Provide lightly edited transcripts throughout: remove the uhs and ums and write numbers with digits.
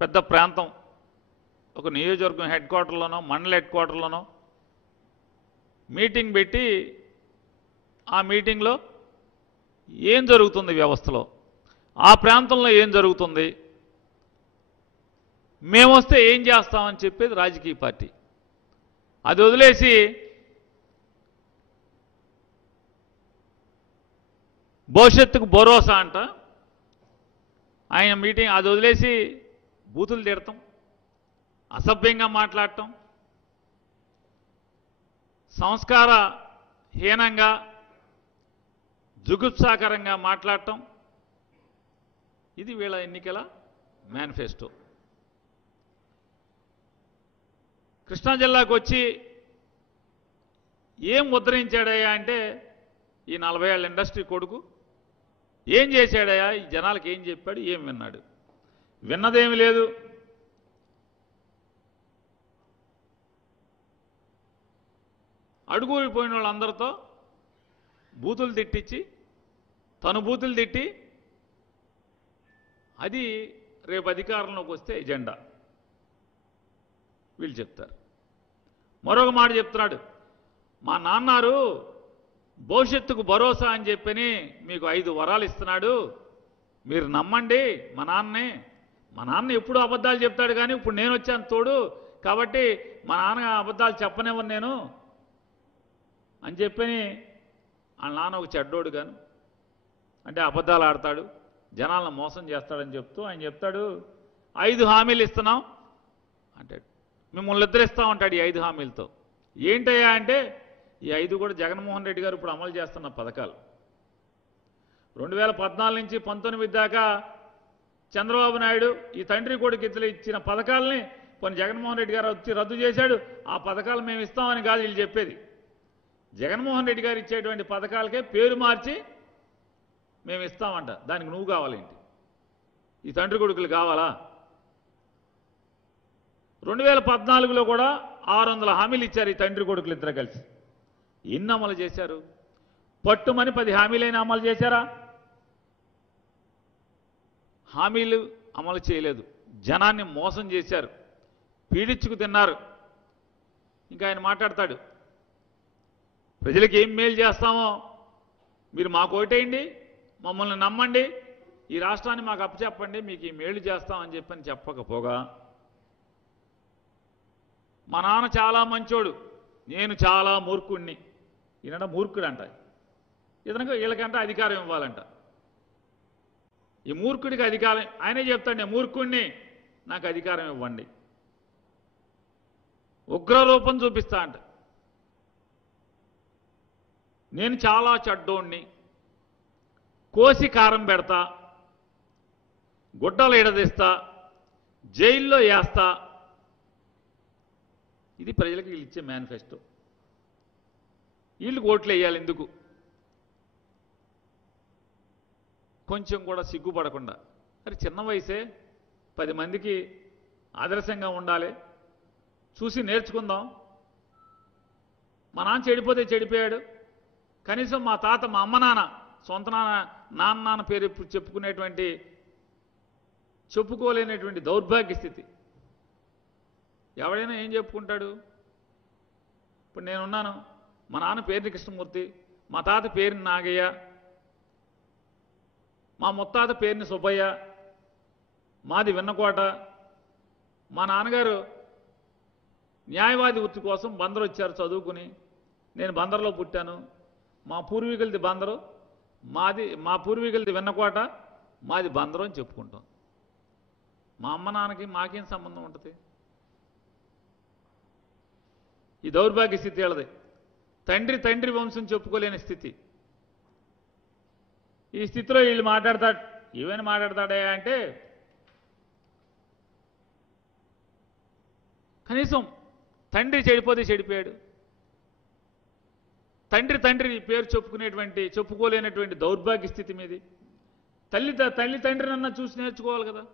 పెద్ద ప్రాంతం, ఒక నియోజకవర్గం హెడ్ క్వార్టర్లోనో మండల హెడ్ క్వార్టర్లోనో మీటింగ్ పెట్టి ఆ మీటింగ్లో ఏం జరుగుతుంది వ్యవస్థలో, ఆ ప్రాంతంలో ఏం జరుగుతుంది, మేము వస్తే ఏం చేస్తామని చెప్పేది రాజకీయ పార్టీ. అది వదిలేసి భవిష్యత్తుకు భరోసా అంట ఆయన మీటింగ్, అది వదిలేసి బూతులు తిడతాం, అసభ్యంగా మాట్లాడటం, సంస్కార హీనంగా జుగుప్సాకరంగా మాట్లాడటం, ఇది వీళ్ళ ఎన్నికల మేనిఫెస్టో. కృష్ణా జిల్లాకు వచ్చి ఏం ముద్రించాడయ్యా అంటే, ఈ 40 ఏళ్ళ ఇండస్ట్రీ కొడుకు ఏం చేశాడయ్యా, ఈ జనాలకు ఏం చెప్పాడు, ఏం విన్నాడు? విన్నదేమి లేదు. అడుగుపోయిన వాళ్ళందరితో బూతులు తిట్టించి, తను బూతులు తిట్టి, అది రేపు అధికారంలోకి వస్తే ఎజెండా వీళ్ళు చెప్తారు. మరొక మాట చెప్తున్నాడు, మా నాన్నారు భవిష్యత్తుకు భరోసా అని చెప్పని మీకు 5 వరాలు ఇస్తున్నాడు, మీరు నమ్మండి మా నాన్నే. మా నాన్న ఎప్పుడు అబద్ధాలు చెప్తాడు, కానీ ఇప్పుడు నేను వచ్చాను తోడు, కాబట్టి మా నాన్న అబద్ధాలు చెప్పనివ్వను నేను అని చెప్పని. వాళ్ళ నాన్న ఒక చెడ్డోడు గాను, అంటే అబద్ధాలు ఆడతాడు, జనాలను మోసం చేస్తాడని చెప్తూ ఆయన చెప్తాడు, 5 హామీలు ఇస్తున్నాం అంటే మిమ్మల్ని నిద్రిస్తామంటాడు ఈ 5 హామీలతో. ఏంటయ్యా అంటే, ఈ 5 కూడా జగన్మోహన్ రెడ్డి గారు ఇప్పుడు అమలు చేస్తున్న పథకాలు. 2014 నుంచి 19 దాకా చంద్రబాబు నాయుడు ఈ తండ్రి కొడుకు ఇద్దరు ఇచ్చిన పథకాలని కొన్ని జగన్మోహన్ రెడ్డి గారు వచ్చి రద్దు చేశాడు. ఆ పథకాలు మేము ఇస్తామని కాదు వీళ్ళు చెప్పేది, జగన్మోహన్ రెడ్డి గారు ఇచ్చేటువంటి పథకాలకే పేరు మార్చి మేము ఇస్తామంట. దానికి నువ్వు కావాలేంటి? ఈ తండ్రి కొడుకులు కావాలా? 2014లో కూడా 600 హామీలు ఇచ్చారు ఈ తండ్రి కొడుకులు ఇద్దరు కలిసి. ఎన్ని అమలు చేశారు? పట్టుమని 10 హామీలైనా అమలు చేశారా? హామీలు అమలు చేయలేదు, జనాన్ని మోసం చేశారు, పీడించుకు తిన్నారు. ఇంకా ఆయన మాట్లాడతాడు, ప్రజలకు ఏం మేలు చేస్తామో మీరు మాకు ఓటేయండి, మమ్మల్ని నమ్మండి, ఈ రాష్ట్రాన్ని మాకు అప్పచెప్పండి, మీకు ఈ మేలు చేస్తామని చెప్పని చెప్పకపోగా, మా నాన్న చాలా మంచోడు, నేను చాలా మూర్ఖుణ్ణి, ఈయనంట మూర్ఖుడు అంట, ఇతనికి వీళ్ళకంట అధికారం ఇవ్వాలంట. ఈ మూర్ఖుడికి అధికారం ఆయనే చెప్తాడు, నేను మూర్ఖుణ్ణి, నాకు అధికారం ఇవ్వండి, ఉగ్రరూపం చూపిస్తా అంట. నేను చాలా చెడ్డోణ్ణి, కోసి కారం పెడతా, గుడ్డలు ఎడదీస్తా, జైల్లో వేస్తా. ఇది ప్రజలకు వీళ్ళు ఇచ్చే మేనిఫెస్టో. వీళ్ళకి ఓట్లు వేయాలి ఎందుకు? కొంచెం కూడా సిగ్గుపడకుండా, అరే చిన్న వయసే, 10 మందికి ఆదర్శంగా ఉండాలి, చూసి నేర్చుకుందాం. మా నాన్న చెడిపోతే చెడిపోయాడు, కనీసం మా తాత మా అమ్మ నాన్న సొంత నాన్న పేరు ఇప్పుడు చెప్పుకోలేనటువంటి దౌర్భాగ్య స్థితి. ఎవడైనా ఏం చెప్పుకుంటాడు? ఇప్పుడు నేనున్నాను, మా నాన్న పేరుని కృష్ణమూర్తి, మా తాత పేరుని నాగయ్య, మా ముత్తాత పేరుని సుబ్బయ్య, మాది విన్నకోట. మా నాన్నగారు న్యాయవాది వృత్తి కోసం బందరు వచ్చారు చదువుకుని, నేను బందర్లో పుట్టాను. మా పూర్వీకులది బందరు, మా పూర్వీకులది విన్నకోట, మాది బందరు అని చెప్పుకుంటాం. మా అమ్మ నాన్నకి మాకేం సంబంధం ఉంటుంది? ఈ దౌర్భాగ్య స్థితి వాళ్ళది. తండ్రి వంశం చెప్పుకోలేని స్థితి. ఈ స్థితిలో వీళ్ళు మాట్లాడతాడు, ఏమైనా మాట్లాడతాడా అంటే, కనీసం తండ్రి చెడిపోతే చెడిపోయాడు, తండ్రి పేరు చెప్పుకోలేనటువంటి దౌర్భాగ్య స్థితి మీది. తల్లి తండ్రినన్నా చూసి నేర్చుకోవాలి కదా.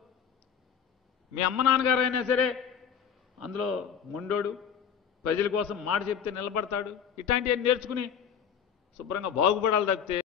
మీ అమ్మ నాన్నగారు అయినా సరే అందులో మొండోడు, ప్రజల కోసం మాట చెప్తే నిలబడతాడు, ఇట్లాంటివన్నీ నేర్చుకుని శుభ్రంగా బాగుపడాలి తప్పితే